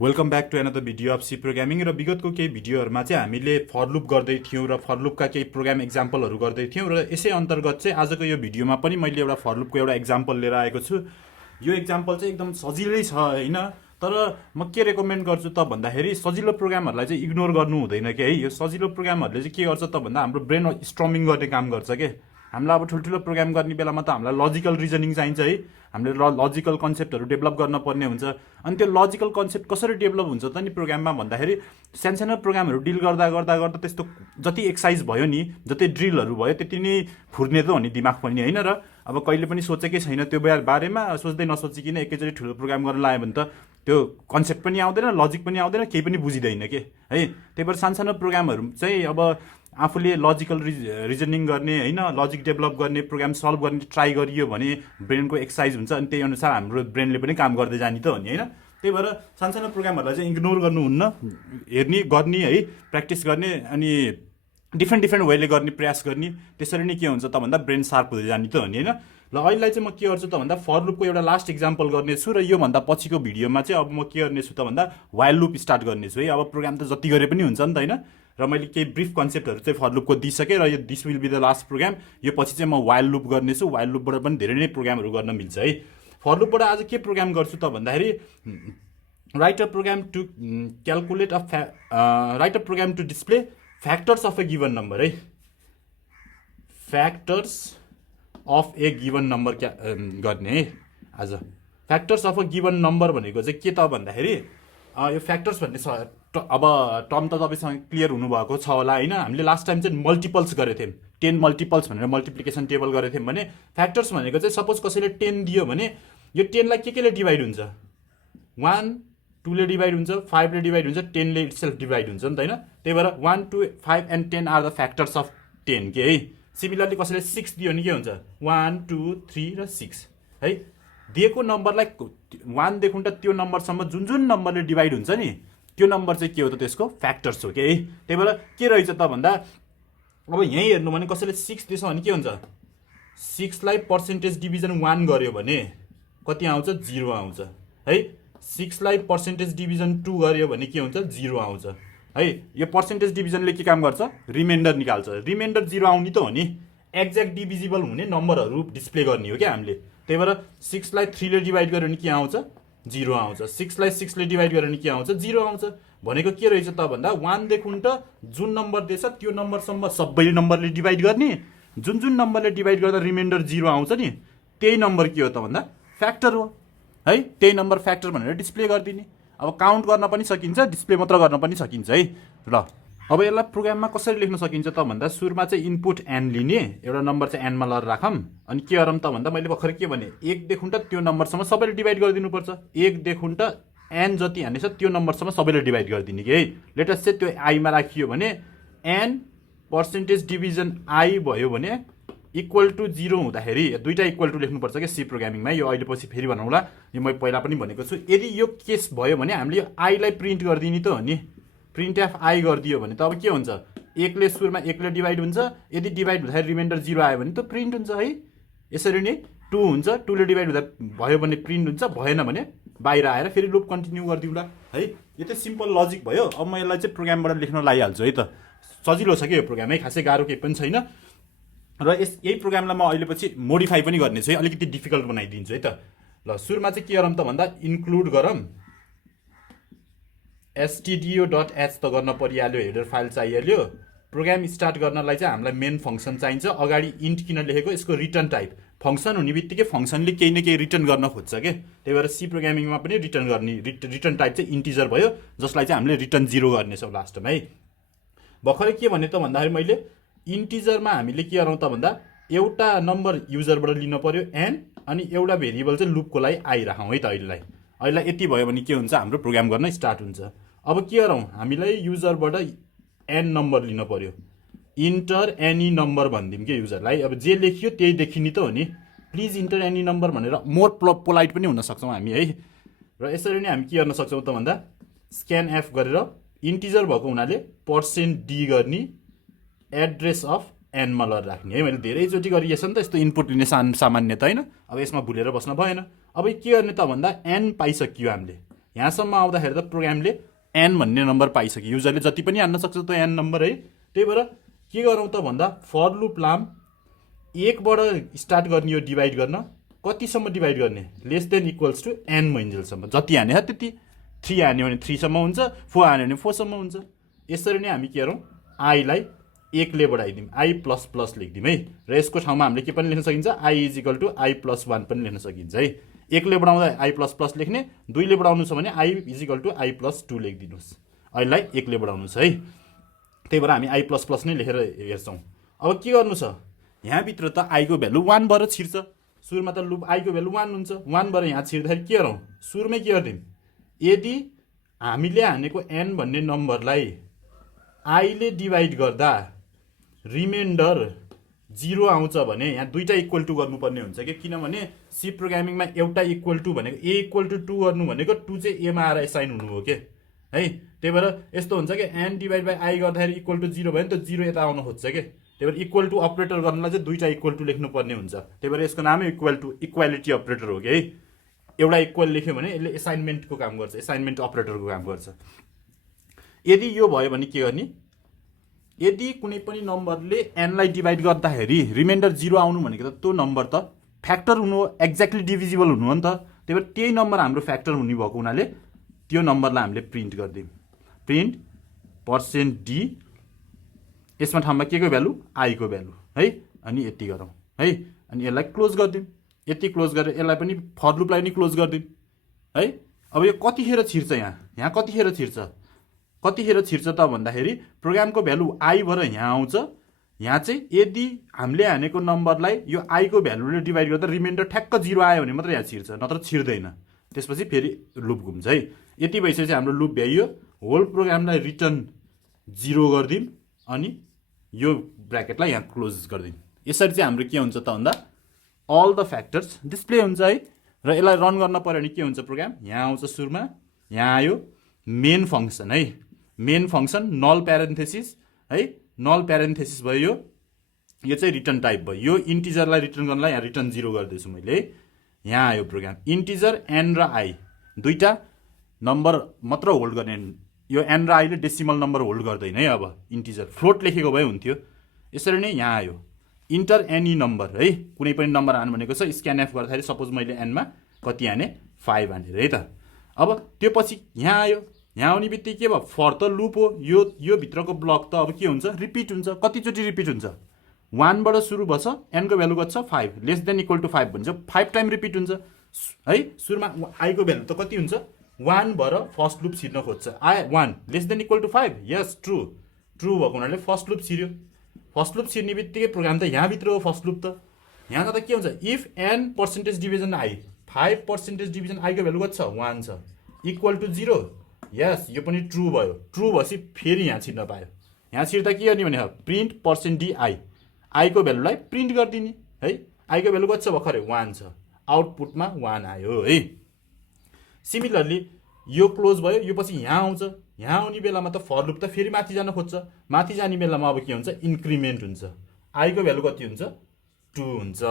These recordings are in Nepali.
Welcome back to another video of C programming र विगतको केही भिडियोहरूमा चाहिँ हामीले फर लुप गर्दै थियौँ र फर लुपका केही प्रोग्राम एक्जाम्पलहरू गर्दै थियौँ र यसै अन्तर्गत चाहिँ आजको यो भिडियोमा पनि मैले एउटा फर लुपको एउटा एक्जाम्पल लिएर आएको छु। यो एक्जाम्पल चाहिँ एकदम सजिलै छ होइन, तर म के रेकमेन्ड गर्छु त भन्दाखेरि सजिलो प्रोग्रामहरूलाई चाहिँ इग्नोर गर्नु हुँदैन कि है। यो सजिलो प्रोग्रामहरूले चाहिँ के गर्छ त भन्दा हाम्रो ब्रेन स्ट्रमिङ गर्ने काम गर्छ के। हामीलाई अब ठुल्ठुलो प्रोग्राम गर्ने बेलामा त हामीलाई लजिकल रिजनिङ चाहिन्छ है, हामीले लजिकल कन्सेप्टहरू डेभलप गर्न पर्ने हुन्छ। अनि त्यो लजिकल कन्सेप्ट कसरी डेभलप हुन्छ त नि प्रोग्राममा भन्दाखेरि सानो प्रोग्रामहरू डिल गर्दा गर्दा गर्दा त्यस्तो जति एक्सर्साइज भयो नि, जति ड्रिलहरू भयो त्यति नै फुर्ने त हो नि दिमाग पनि होइन। र अब कहिले पनि सोचेकै छैन त्यो बारेमा, सोच्दै नसोचिकन एकैचोटि ठुलो प्रोग्राम गर्न लाग्यो भने त त्यो कन्सेप्ट पनि आउँदैन, लजिक पनि आउँदैन, केही पनि बुझिँदैन के है। त्यही भएर सानो प्रोग्रामहरू चाहिँ अब आफूले लजिकल रिजनिङ गर्ने होइन, लजिक डेभलप गर्ने, प्रोग्राम सल्भ गर्ने ट्राई गरियो भने ब्रेनको एक्सर्साइज हुन्छ अनि त्यही अनुसार हाम्रो ब्रेनले पनि काम गर्दै जाने त हो नि होइन। त्यही भएर सानो प्रोग्रामहरूलाई चाहिँ इग्नोर गर्नुहुन्न, हेर्ने गर्ने है, प्र्याक्टिस गर्ने अनि डिफ्रेन्ट वेले गर्ने प्रयास गर्ने। त्यसरी नै के हुन्छ त भन्दा ब्रेन सार्प हुँदै जाने त हो नि होइन। ल अहिले चाहिँ म के गर्छु त भन्दा फर लुपको एउटा लास्ट इक्जाम्पल गर्नेछु र योभन्दा पछिको भिडियोमा चाहिँ अब म के गर्नेछु त भन्दा वाइल लुप स्टार्ट गर्नेछु है। अब प्रोग्राम त जति गरे पनि हुन्छ नि त होइन, र मैले केही ब्रिफ कन्सेप्टहरू चाहिँ फर लुपको दिइसकेँ र यो this will be the last program. यो पछि चाहिँ म वाइल लुप गर्नेछु। वाइल लुपबाट पनि धेरै नै प्रोग्रामहरू गर्न मिल्छ है। फर लुपबाट आज के प्रोग्राम गर्छु त भन्दाखेरि write a program to calculate write a program to display factors of a given number है। Factors of a given number गर्ने है आज। Factors of a given number भनेको चाहिँ के त भन्दाखेरि यो फ्याक्टर्स भन्ने अब टर्म त तपाईँसँग क्लियर हुनुभएको छ होला होइन। हामीले लास्ट टाइम चाहिँ मल्टिपल्स गरेको थियौँ, 10 मल्टिपल्स भनेर मल्टिप्लिकेसन टेबल गरेको थियौँ भने फ्याक्टर्स भनेको चाहिँ सपोज कसैले 10 दियो भने यो 10लाई केले डिभाइड हुन्छ, 1 2 ले डिभाइड हुन्छ, 5 ले डिभाइड हुन्छ, 10 ले इटसेल्फ डिभाइड हुन्छ नि त होइन। त्यही भएर 1 2 5 and 10 are the factors of 10 के है। सिमिलरली कसैले 6 दियो भने के हुन्छ 1 2 3 र 6 है। दिएको नम्बरलाई 1 देखि त्यो नम्बरसम्म जुन जुन नम्बरले डिभाइड हुन्छ नि त्यो नम्बर चाहिँ के हो त त्यसको फ्याक्टर्स हो के है। त्यही भएर के रहेछ त भन्दा अब यहीँ हेर्नु भने कसैले 6 दिएछ भने के हुन्छ, 6 लाई पर्सेन्टेज डिभिजन 1 गर्यो भने कति आउँछ 0 आउँछ है। 6 लाई पर्सेन्टेज डिभिजन 2 गर्यो भने के हुन्छ 0 आउँछ है। यो पर्सेन्टेज डिभिजनले के काम गर्छ, रिमाइन्डर निकाल्छ। रिमाइन्डर 0 आउने त हो नि, एक्ज्याक्ट डिभिजिबल हुने नम्बरहरू डिस्प्ले गर्ने हो क्या हामीले। त्यही भएर 6 लाई 3 ले डिभाइड गर्यो भने के आउँछ 0 आउँछ, 6 लाई 6 ले डिभाइड गर्यो भने के आउँछ 0 आउँछ। भनेको के रहेछ त भन्दा 1 देखि जुन नम्बर दिएछ त्यो नम्बरसम्म सबै नम्बरले डिभाइड गर्ने, जुन जुन नम्बरले डिभाइड गर्दा रिमाइन्डर 0 आउँछ नि त्यही नम्बर के हो त भन्दा फ्याक्टर हो है। त्यही नम्बर फ्याक्टर भनेर डिस्प्ले गरिदिने। अब काउन्ट गर्न पनि सकिन्छ, डिस्प्ले मात्र गर्न पनि सकिन्छ है। ल अब यसलाई प्रोग्राममा कसरी लेख्न सकिन्छ त भन्दा सुरुमा चाहिँ इनपुट एन लिने, एउटा नम्बर चाहिँ एनमा लर राखौँ अनि के गरौँ त भन्दा मैले भर्खर के भने 1 देखि त्यो नम्बरसम्म सबैले डिभाइड गरिदिनुपर्छ। 1 देखि एन जति हानेछ त्यो नम्बरसम्म सबैले डिभाइड गरिदिने कि है। लेटेस्ट चाहिँ त्यो आईमा राखियो भने एन पर्सेन्टेज डिभिजन आई भयो भने इक्वल टु 0 हुँदाखेरि दुईवटा इक्वल टु लेख्नुपर्छ क्या सी प्रोग्रामिङमा। यो अहिले पछि फेरि भनौँला, यो मैले पहिला पनि भनेको छु। यदि यो केस भयो भने हामीले आईलाई प्रिन्ट गरिदिने त हो नि, printf आई गरिदियो भने त अब के हुन्छ 1 ले सुरुमा 1 ले डिभाइड हुन्छ, यदि डिभाइड हुँदाखेरि रिमाइन्डर 0 आयो भने त प्रिन्ट हुन्छ है। यसरी नै 2 हुन्छ, 2 ले डिभाइड हुँदा भयो भने प्रिन्ट हुन्छ, भएन भने बाहिर आएर फेरि लुप कन्टिन्यू गरिदिउँला है। यो त सिम्पल लजिक भयो। अब म यसलाई चाहिँ प्रोग्रामबाट लेख्न लागिहाल्छु है त। सजिलो छ कि यो प्रोग्राम है, खासै गाह्रो केही पनि छैन। र यही प्रोग्रामलाई म अहिले पछि मोडिफाई पनि गर्नेछु है, अलिकति डिफिकल्ट बनाइदिन्छु है त। ल सुरुमा चाहिँ के गरौँ त भन्दा इन्क्लुड गरौँ stdio.h त गर्न परिहाल्यो, हेडर फाइल चाहिहाल्यो। प्रोग्राम स्टार्ट गर्नलाई चाहिँ हामीलाई मेन फङ्सन चाहिन्छ। अगाडि इन्ट किन लेखेको, यसको रिटर्न टाइप फङ्सन हुने बित्तिकै फङ्सनले केही न केही रिटर्न गर्न खोज्छ के। त्यही भएर सी प्रोग्रामिङमा पनि रिटर्न गर्ने रिटर्न टाइप चाहिँ इन्टिजर भयो, जसलाई चाहिँ हामीले रिटर्न 0 गर्नेछौँ लास्टमा है। भर्खरै के भने त भन्दाखेरि मैले इन्टिजरमा हामीले के गरौँ त भन्दा एउटा नम्बर युजरबाट लिन पर्यो एन, अनि एउटा भेरिएबल चाहिँ लुपको लागि आई राखौँ है त। अहिले यति भयो भने के हुन्छ हाम्रो प्रोग्राम गर्न स्टार्ट हुन्छ। अब के गरौँ, हामीलाई युजरबाट एन नम्बर लिन पर्यो, इन्टर एनी नम्बर भनिदिउँ कि युजरलाई। अब जे लेखियो त्यही देखिने त हो नि, प्लिज इन्टर एनी नम्बर भनेर मोर पोलाइट पनि हुन सक्छौँ हामी है। र यसरी नै हामी के गर्न सक्छौँ त भन्दा scanf गरेर इन्टिजर भएको हुनाले %d गर्ने, एड्रेस अफ एनमा लर राख्ने है। मैले धेरैचोटि गरिएछ नि त यस्तो इनपुट लिने सामान्य त होइन। अब यसमा भुलेर बस्न भएन। अब के गर्ने त भन्दा एन पाइसकियो हामीले, यहाँसम्म आउँदाखेरि त प्रोग्रामले एन भन्ने नम्बर पाइसक्यो युजरले जति पनि हान्न सक्छ त्यो एन नम्बर है त्यही भएर के गरौँ त भन्दा फर लुप लाम 1 बाट स्टार्ट गर्ने यो डिभाइड गर्न कतिसम्म डिभाइड गर्ने less than equals to N महिन्जेलसम्म जति हाने त्यति 3 हान्यो भने 3 सम्म हुन्छ 4 हान्यो भने 4 सम्म हुन्छ यसरी नै हामी के गरौँ आईलाई 1 ले बढाइदिउँ आई प्लस प्लस लेखिदिउँ है र यसको ठाउँमा हामीले के पनि लेख्न सकिन्छ i is equal to i plus 1 पनि लेख्न सकिन्छ है 1 ले बढाउँदा आई प्लस प्लस लेख्ने 2 ले बढाउनु छ भने i is equal to i plus 2 लेखिदिनुहोस् अहिलेलाई 1 ले बढाउनु छ है त्यही भएर हामी आई प्लस प्लस नै लेखेर हेर्छौँ अब के गर्नु छ यहाँभित्र त आईको भ्यालु 1 भएर छिर्छ सुरुमा त लुप आईको भ्यालु 1 हुन्छ 1 भएर यहाँ छिर्दाखेरि के गरौँ सुरुमै के गरिदिउँ यदि हामीले हानेको एन भन्ने नम्बरलाई आईले डिभाइड गर्दा रिमाइन्डर 0 आउँछ भने यहाँ दुईटा इक्वल टु गर्नुपर्ने हुन्छ कि किनभने सी प्रोग्रामिङमा एउटा इक्वल टु भनेको ए इक्वल टु 2 गर्नु भनेको 2 चाहिँ एमा आएर एसाइन हुनु हो के है त्यही भएर यस्तो हुन्छ कि एन डिभाइड बाई आई गर्दाखेरि इक्वल टु 0 भयो नि त 0 यता आउन खोज्छ के त्यही भएर इक्वल टु अपरेटर गर्नलाई चाहिँ दुईटा इक्वल टु लेख्नुपर्ने हुन्छ त्यही भएर यसको नामै इक्वल टु इक्वालिटी अपरेटर हो कि है एउटा इक्वल लेख्यो भने यसले एसाइनमेन्टको काम गर्छ एसाइनमेन्ट अपरेटरको काम गर्छ यदि यो भयो भने के गर्ने यदि कुनै पनि नम्बरले एनलाई डिभाइड गर्दाखेरि रिमाइन्डर 0 आउनु भनेको त त्यो नम्बर त फ्याक्टर हुनु हो एक्ज्याक्टली डिभिजिबल हुनु हो नि त त्यही भएर त्यही नम्बर हाम्रो फ्याक्टर हुने भएको हुनाले त्यो नम्बरलाई हामीले प्रिन्ट गरिदिउँ प्रिन्ट %d यसमा ठाउँमा के को भ्यालु आई को भ्यालु है अनि यति गरौँ है अनि यसलाई क्लोज गरिदिउँ यति क्लोज गरेर यसलाई पनि फर लुपलाई पनि क्लोज गरिदिउँ है अब यो कतिखेर छिर्छ यहाँ कतिखेर छिर्छ त भन्दाखेरि प्रोग्रामको भ्यालु आई भएर यहाँ आउँछ यहाँ चाहिँ यदि हामीले हानेको नम्बरलाई यो आई को भ्यालुले डिभाइड गर्दा रिमाइन्डर ठ्याक्क 0 आयो भने मात्रै यहाँ छिर्छ नत्र छिर्दैन त्यसपछि फेरि लुप घुम्छ है यति भइसकेपछि हाम्रो लुप भ्याइयो होल प्रोग्रामलाई रिटर्न 0 गरिदिउँ अनि यो ब्र्याकेटलाई यहाँ क्लोज गरिदिउँ यसरी चाहिँ हाम्रो के हुन्छ त भन्दा अल द फ्याक्टर्स डिस्प्ले हुन्छ है र यसलाई रन गर्न पर्यो भने के हुन्छ प्रोग्राम यहाँ आउँछ सुरुमा यहाँ आयो मेन फङ्सन है मेन फङ्सन नल प्यारेन्थेसिस है नल प्यारेन्थेसिस भयो यो चाहिँ रिटर्न टाइप भयो यो इन्टिजरलाई रिटर्न गर्नलाई यहाँ रिटर्न 0 गर्दैछु मैले है यहाँ आयो प्रोग्राम इन्टिजर एन र आई दुईटा नम्बर मात्र होल्ड गर्ने यो एन र आईले डेसिमल नम्बर होल्ड गर्दैन है अब इन्टिजर फ्लोट लेखेको भए हुन्थ्यो यसरी नै यहाँ आयो इन्टर एनी नम्बर है कुनै पनि नम्बर हानु भनेको छ स्क्यानएफ गर्दाखेरि सपोज मैले एनमा कति हाने 5 हानेर है त अब त्यो पछि यहाँ आयो यहाँ आउने बित्तिकै के भयो फर त लुप हो यो भित्रको ब्लक त अब के हुन्छ रिपिट हुन्छ कतिचोटि रिपिट हुन्छ 1 बाट सुरु भछ एनको भ्यालु कति छ 5 लेस देन इक्वल टु 5 भन्छ 5 टाइम रिपिट हुन्छ है सुरुमा आई को भ्यालु त कति हुन्छ 1 भएर फर्स्ट लुप छिर्न खोज्छ i 1 less than equal to 5 yes true भएको हुनाले फर्स्ट लुप छिर्यो फर्स्ट लुप छिर्ने बित्तिकै प्रोग्राम त यहाँभित्र हो फर्स्ट लुप त यहाँ त के हुन्छ if n percentage division i 5 percentage division आईको भ्यालु कति छ 1 छ इक्वल टु 0 यस यो पनि ट्रु भयो ट्रु भएपछि फेरि यहाँ छिर्न पायो यहाँ छिर्दा के गर्ने भने प्रिन्ट %d आई आईको भ्यालुलाई प्रिन्ट गरिदिने है आईको भ्यालु कति छ भर्खरै 1 छ आउटपुटमा 1 आयो है सिमिलरली यो क्लोज भयो यो पछि यहाँ आउँछ यहाँ आउने बेलामा त फर लुप त फेरि माथि जान खोज्छ माथि जाने बेलामा अब के हुन्छ इन्क्रिमेन्ट हुन्छ आईको भ्यालु कति हुन्छ 2 हुन्छ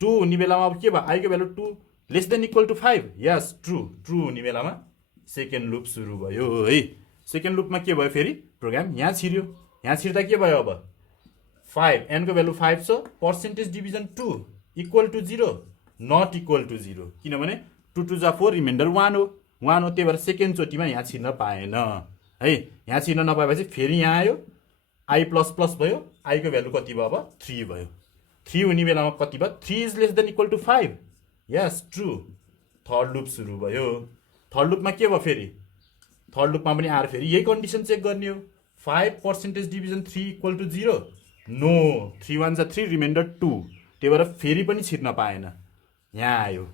2 हुने बेलामा अब के भयो आईको value 2 less than equal to 5 yes true हुने बेलामा सेकेन्ड लुप सुरु भयो है सेकेन्ड लुपमा के भयो फेरि प्रोग्राम यहाँ छिर्यो यहाँ छिर्दा के भयो अब 5 एनको भ्यालु 5 छ percentage division 2 equal to 0 not equal to 0 किनभने 2 2 जा 4 रिमाइन्डर 1 हो त्यही भएर सेकेन्ड चोटिमा यहाँ छिर्न पाएन है यहाँ छिर्न नपाएपछि फेरि यहाँ आयो आई प्लस प्लस भयो आईको भ्यालु कति भयो अब 3 भयो 3 हुने बेलामा कति भयो 3 is less than equal to 5 yes true third loop सुरु भयो थर्ड लुपमा के भयो फेरि थर्ड लुपमा पनि आएर फेरि यही कन्डिसन चेक गर्ने हो 5 percentage division 3 equal to 0 no 3 1 जा 3 रिमाइन्डर 2 त्यही भएर फेरि पनि छिर्न पाएन यहाँ आयो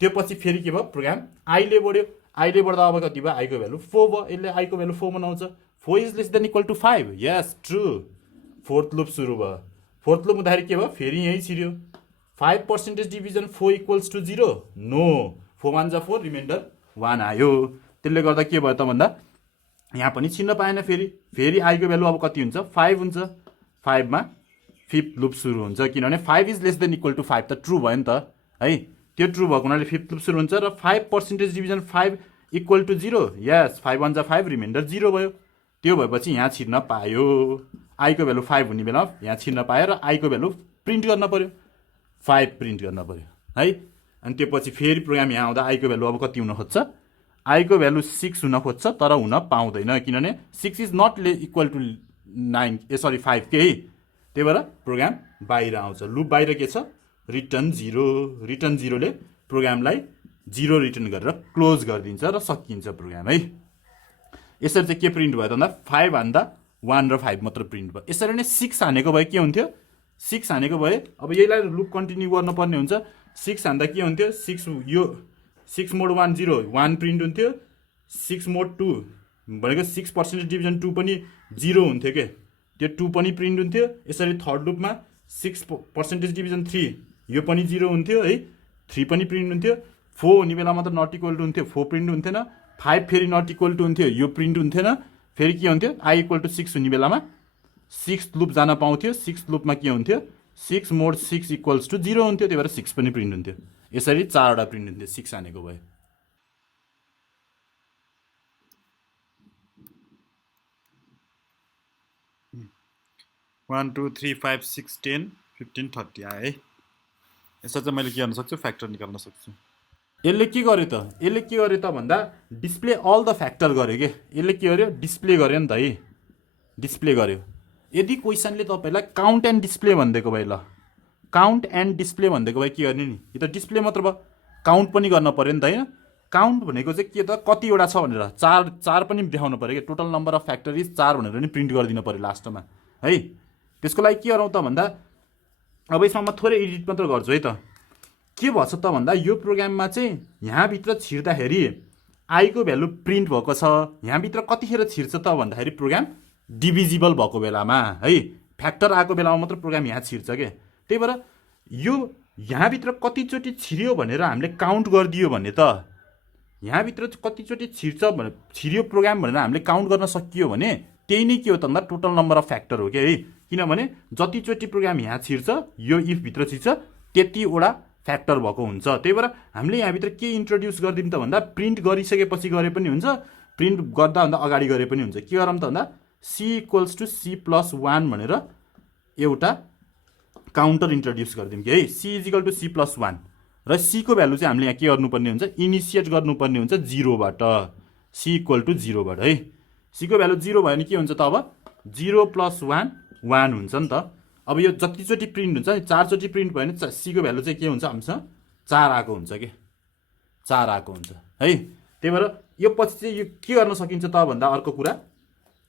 त्यो पछि फेरि के भयो प्रोग्राम आईले बढ्यो आईले बढ्दा अब कति भयो आईको भ्यालु 4 भयो यसले आईको भ्यालु 4 बनाउँछ 4 is less than equal to 5 yes true fourth loop सुरु भयो फोर्थ लुप हुँदाखेरि के भयो फेरि यहीँ छिर्यो 5 percentage division 4 equals to 0 no 4 1 जा 4 रिमाइन्डर 1 आयो त्यसले गर्दा के भयो त भन्दा यहाँ पनि छिर्न पाएन फेरि आईको भ्यालु अब कति हुन्छ 5 हुन्छ 5 मा फिफ्थ लुप सुरु हुन्छ किनभने 5 is less than equal to 5 त ट्रु भयो नि त है त्यो ट्रु भएको हुनाले फिफ्थ लुप सुरु हुन्छ र 5 पर्सेन्टेज डिभिजन 5 इक्वल टु 0, यस 5 1 जा 5, रिमाइन्डर 0 भयो। त्यो भएपछि यहाँ छिर्न पायो, आईको भ्यालु 5 हुने बेलामा यहाँ छिर्न पायो र आईको भ्यालु प्रिन्ट गर्न पर्यो, 5 प्रिन्ट गर्न पर्यो है। अनि त्यसपछि फेरि प्रोग्राम यहाँ आउँदा आईको भ्यालु अब कति हुन खोज्छ, आईको भ्यालु 6 हुन खोज्छ, तर हुन पाउँदैन किनभने 6 इज नट इक्वल टु 5 के है। त्यही भएर प्रोग्राम बाहिर आउँछ। लुप बाहिर के छ, रिटर्न 0, रिटर्न 0ले प्रोग्रामलाई 0 रिटर्न गरेर क्लोज गरिदिन्छ र सकिन्छ प्रोग्राम है। यसरी चाहिँ के प्रिन्ट भयो त भन्दा 5 हान्दा 1 र 5 मात्र प्रिन्ट भयो। यसरी नै 6 हानेको भए के हुन्थ्यो, 6 हानेको भए अब यहीलाई लुप कन्टिन्यू गर्नुपर्ने हुन्छ। 6 हान्दा के हुन्थ्यो, 6 यो 6 मोड 1 0 1 प्रिन्ट हुन्थ्यो, 6 मोड 2 भनेको 6% डिभिजन 2 पनि 0 हुन्थ्यो के, त्यो 2 पनि प्रिन्ट हुन्थ्यो। यसरी थर्ड लुपमा 6% डिभिजन 3 यो पनि 0 हुन्थ्यो है, 3 पनि प्रिन्ट हुन्थ्यो। 4 हुने बेलामा त नट इक्वल टु हुन्थ्यो, 4 प्रिन्ट हुन्थेन। 5 फेरि नट इक्वल टु हुन्थ्यो, यो प्रिन्ट हुन्थेन। फेरि के हुन्थ्यो, आई इक्वल टु 6 हुने बेलामा 6th लुप जान पाउँथ्यो। 6th लुपमा के हुन्थ्यो, 6 मोड 6 इक्वल्स टु 0 हुन्थ्यो, त्यही भएर 6 पनि प्रिन्ट हुन्थ्यो। यसरी 4वटा प्रिन्ट हुन्थ्यो 6 हानेको भए। वान टू थ्री 5 6 10 15 30 आयो है। यसरी चाहिँ मैले के गर्न सक्छु, फ्याक्टर निकाल्न सक्छु। यसले के गर्यो त, यसले के गर्यो त भन्दा डिस्प्ले अल द फ्याक्टर गर्यो के। यसले के गर्यो, डिस्प्ले गर्यो नि त है, डिस्प्ले गर्यो। यदि क्वेसनले तपाईँलाई काउन्ट एन्ड डिस्प्ले भनिदिएको भए, ल काउन्ट एन्ड डिस्प्ले भनिदिएको भए के गर्ने नि, यो त डिस्प्ले मात्र भयो, काउन्ट पनि गर्न पऱ्यो नि त होइन। काउन्ट भनेको चाहिँ के त, कतिवटा छ भनेर, 4 पनि देखाउनु पऱ्यो कि, total number of factor is 4 भनेर पनि प्रिन्ट गरिदिनु पऱ्यो लास्टमा है। त्यसको लागि के गरौँ त भन्दा, अब यसमा म थोरै एडिट मात्र गर्छु है त। के भन्छ त भन्दा यो प्रोग्राममा चाहिँ यहाँभित्र छिर्दाखेरि आईको भ्यालु प्रिन्ट भएको छ, यहाँभित्र कतिखेर छिर्छ त भन्दाखेरि प्रोग्राम डिभिजिबल भएको बेलामा है, फ्याक्टर आएको बेलामा मात्र प्रोग्राम यहाँ छिर्छ के। त्यही भएर यो यहाँभित्र कतिचोटि छिर्यो भनेर हामीले काउन्ट गरिदियो भने त, यहाँभित्र कतिचोटि छिर्यो प्रोग्राम भनेर हामीले काउन्ट गर्न सकियो भने त्यही नै के हो त भन्दा टोटल नम्बर अफ फ्याक्टर हो क्या है। किनभने जतिचोटि प्रोग्राम यहाँ छिर्छ, यो इफभित्र छिर्छ, त्यतिवटा फ्याक्टर भएको हुन्छ। त्यही भएर हामीले यहाँभित्र के इन्ट्रोड्युस गरिदिउँ त भन्दा, प्रिन्ट गरिसकेपछि गरे पनि हुन्छ, प्रिन्ट गर्दा भन्दा अगाडि गरे पनि हुन्छ। के गरौँ त भन्दा, c इक्वल्स टु c+1 भनेर एउटा काउन्टर इन्ट्रोड्युस गरिदिउँ कि है, c is equal to c+1 र c को भ्यालु चाहिँ हामीले यहाँ के गर्नुपर्ने हुन्छ, इनिसिएट गर्नुपर्ने हुन्छ 0बाट, c इक्वल टु 0बाट है। c को भ्यालु 0 भयो भने के हुन्छ त, अब 0 + 1 1 हुन्छ नि त। अब यो जतिचोटि प्रिन्ट हुन्छ नि, 4 चोटि प्रिन्ट भयो भने c को भ्यालु चाहिँ के हुन्छ, हामीसँग 4 आएको हुन्छ के, 4 आएको हुन्छ है। त्यही भएर यो पछि चाहिँ यो के गर्न सकिन्छ त भन्दा, अर्को कुरा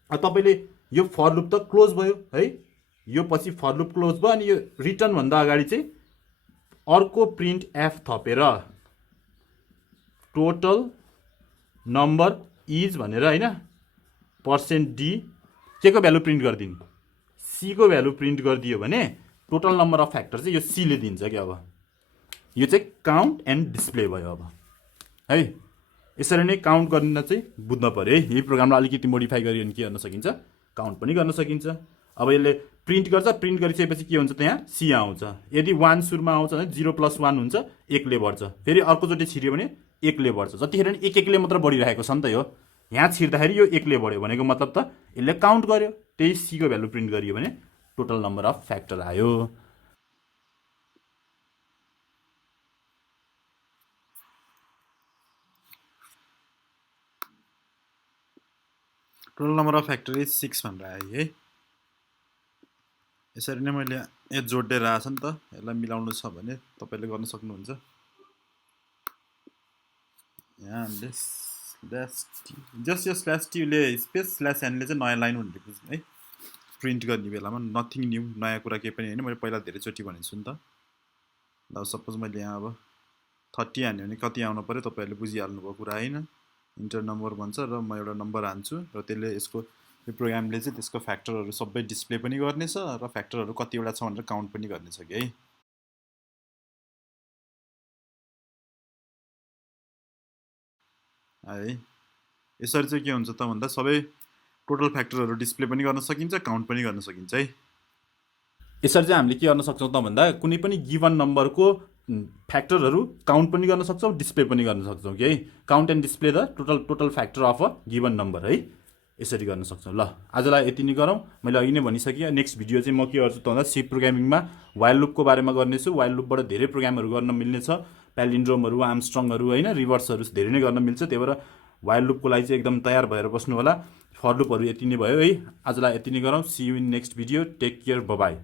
तपाईँले यो फर लुप त क्लोज भयो है, यो पछि फर लुप क्लोज भयो। अनि यो रिटर्न भन्दा अगाडि चाहिँ अर्को प्रिन्ट एफ थपेर टोटल नम्बर इज भनेर होइन, %d के को भ्यालु प्रिन्ट गरिदिनु, c को भ्यालु प्रिन्ट गरिदियो भने टोटल नम्बर अफ फ्याक्टर चाहिँ यो c ले दिन्छ क्या। अब यो चाहिँ काउन्ट एन्ड डिस्प्ले भयो अब है। यसरी नै काउन्ट गर्न चाहिँ बुझ्न पऱ्यो है। यही प्रोग्रामलाई अलिकति मोडिफाई गरियो भने के गर्न सकिन्छ, काउन्ट पनि गर्न सकिन्छ। अब यसले प्रिन्ट गर्छ, प्रिन्ट गरिसकेपछि के हुन्छ त, यहाँ c आउँछ। यदि 1 सुरुमा आउँछ भने 0 + 1 हुन्छ, 1 ले बढ्छ। फेरि अर्कोचोटि छिर्यो भने 1 ले बढ्छ। जतिखेर पनि 1 1 ले मात्र बढिरहेको छ नि त यो, यहाँ छिर्दाखेरि यो 1 ले बढ्यो भनेको मतलब त यसले काउन्ट गर्यो, त्यही c को भ्यालु प्रिन्ट गरियो भने टोटल नम्बर अफ फ्याक्टर आयो। Total number of factor is 6 भनेर आयो है। यसरी नै मैले यो जोडेर आएको छ नि त, यसलाई मिलाउनु छ भने तपाईँले गर्न सक्नुहुन्छ। यहाँ हामीले जस्ट यो /t ले स्पेस /n ले चाहिँ नयाँ लाइन भनेर बुझ्नु है, प्रिन्ट गर्ने बेलामा नथिङ न्यू, नयाँ कुरा केही पनि होइन। मैले पहिला धेरैचोटि भनेको छु नि त। अब सपोज मैले यहाँ अब 30 हान्यो भने कति आउनु पऱ्यो, तपाईँहरूले बुझिहाल्नु भएको कुरा होइन। इन्टर नम्बर भन्छ र म एउटा नम्बर हान्छु र त्यसले यसको यो प्रोग्रामले चाहिँ त्यसको फ्याक्टरहरू सबै डिस्प्ले पनि गर्नेछ र फ्याक्टरहरू कतिवटा छ भनेर काउन्ट पनि गर्नेछ कि है। यसरी चाहिँ के हुन्छ त भन्दा सबै टोटल फ्याक्टरहरू डिस्प्ले पनि गर्न सकिन्छ, काउन्ट पनि गर्न सकिन्छ है। यसरी चाहिँ हामीले के गर्न सक्छौँ त भन्दा, कुनै पनि गिभन नम्बरको फ्याक्टरहरू काउन्ट पनि गर्न सक्छौँ, डिस्प्ले पनि गर्न सक्छौँ कि है। Count and display the total factor of a given number है, यसरी गर्न सक्छौँ। ल आजलाई यति नै गरौँ। मैले अघि नै भनिसकेँ, नेक्स्ट भिडियो चाहिँ म के गर्छु त भन्दा सी प्रोग्रामिङमा वाइल लुपको बारेमा गर्नेछु। वाइल लुपबाट धेरै प्रोग्रामहरू गर्न मिल्नेछ, प्यालिन्ड्रोमहरू, आर्मस्ट्रङहरू होइन, रिभर्सहरू धेरै नै गर्न मिल्छ। त्यही भएर वाइल लुपको लागि चाहिँ एकदम तयार भएर बस्नु होला। फर लुपहरू यति नै भयो है। आजलाई यति नै गरौँ। See you in next video. Take care, bye by.